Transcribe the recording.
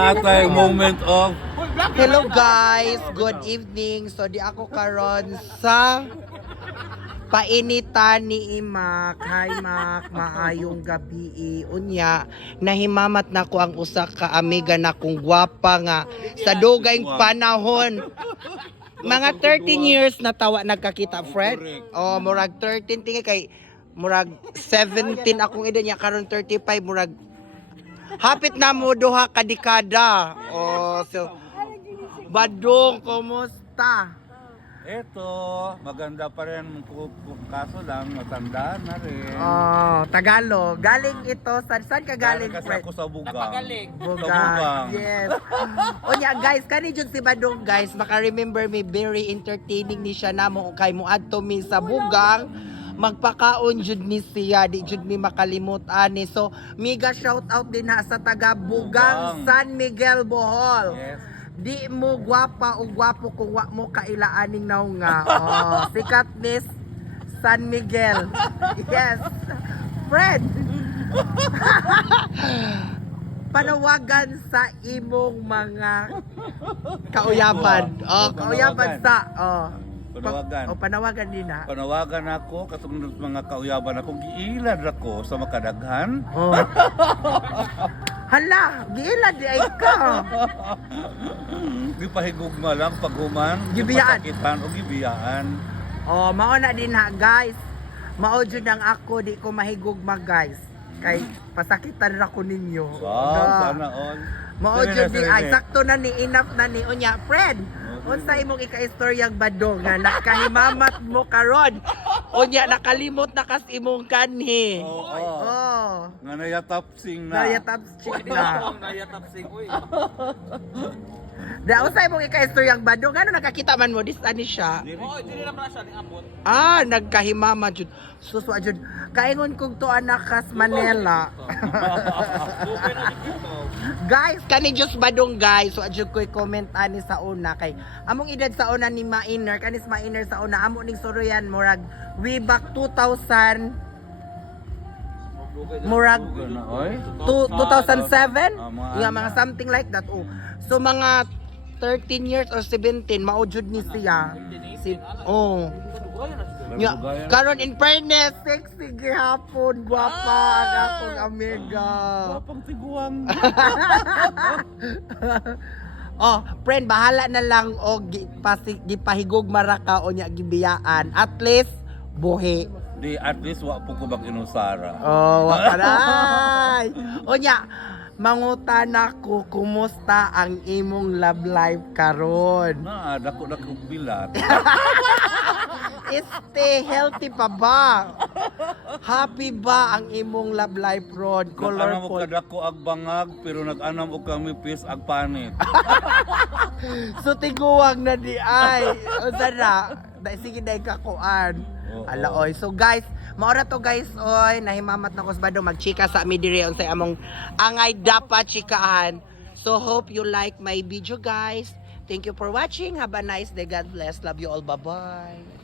Atay moment of Hello guys, good evening. So di ako karon sa painitan ni Imak. Hi Mak, maayong gabi. Unya, nahimamat na ko ang usa ka amiga na kong gwapa nga sa dugay panahon. Mga 13 years na tawa nagkakita, Fred. Oh, murag 13 tingi kay murag 17 akong edad niya karon 35 murag hapit na mo duha ka dekada. Oh, so Badong, kumusta? eto, maganda pa rin kaso lang matanda na rin. Oh, Tagalog. Galing ito. Saan ka galing, Kasi Fred? ako sa Bugang. Bugang. Yes. O niya, guys, kani jud si Badong, guys. Maka-remember me, very entertaining ni siya namo kay mo adto mi sa Bugang. Magpakaon jud ni siya, di jud mi makalimutan ni. So, mega shout out din ha sa taga Bugang, San Miguel, Bohol. Yes. Di mo gwapa o gwapo kung wa mo kailaaning naw nga. Oh, sikat ni San Miguel. Yes. Fred. Panawagan sa imong mga kauyaban. Oh, kauyaban sa Panawagan. panawagan din ha. Panawagan ako katong mga kauyaban ako giilad ako sa makadaghan. Oh. Hala, giila di ay ka. Di pahigugma lang paghuman, Gibiyaan. pasakitan o gibiyaan. Oh, mao na din ha, guys. Mao jud ang ako di ko mahigugma, guys. Kay pasakitan ra ko ninyo. Sana all. Mao jud di ay sakto na ni enough na ni unya, Fred. Unsa imong ika-istoryang Badong nga nakahimamat mo karon? Unya nakalimot na kas imong kanhi. Oo. Oh. Nga nayatapsing na. Nayatapsing na. Da usay mong ika-istoryang Badong, ano nakakita man mo dis ani siya? Dili naman siya ni ambot. Ah, nagkahimama jud. Suswa jud. Kaingon kog to anak kas Manila. Guys, kani Diyos Badong guys. So adyo ko'y comment ani sa una kay among edad sa una ni Mainer, kanis Mainer sa una amo ning suruyan murag way back 2000 murag 2007 yung mga something like that. Oh. So mga 13 years or 17 maujud ni siya. Oh. Ya, karon in fairness, sexy gihapon, gwapa ang akong amiga. Wapang tiguang. Oh, friend, bahala na lang o gipahigog maraka o nya gibiyaan. At least buhi. Di at least wa po ko inusara. Oh, wa paray. O nya, mangutan ako kumusta ang imong love life karon? Na dako bilat. Stay healthy pa ba? Happy ba ang imong love life ron? Nag-anam og Colorful. kadako ag bangag pero nag-anam og kami pis ag panit. So tiguwag na di ay. O sana, sige dahil kakuan. Oo. Ala oy. So guys, maura to guys oy, nahimamat na ko sa Badong magchika sa mi diri unsay among angay dapat chikahan. So hope you like my video guys. Thank you for watching. Have a nice day. God bless. Love you all. Bye-bye.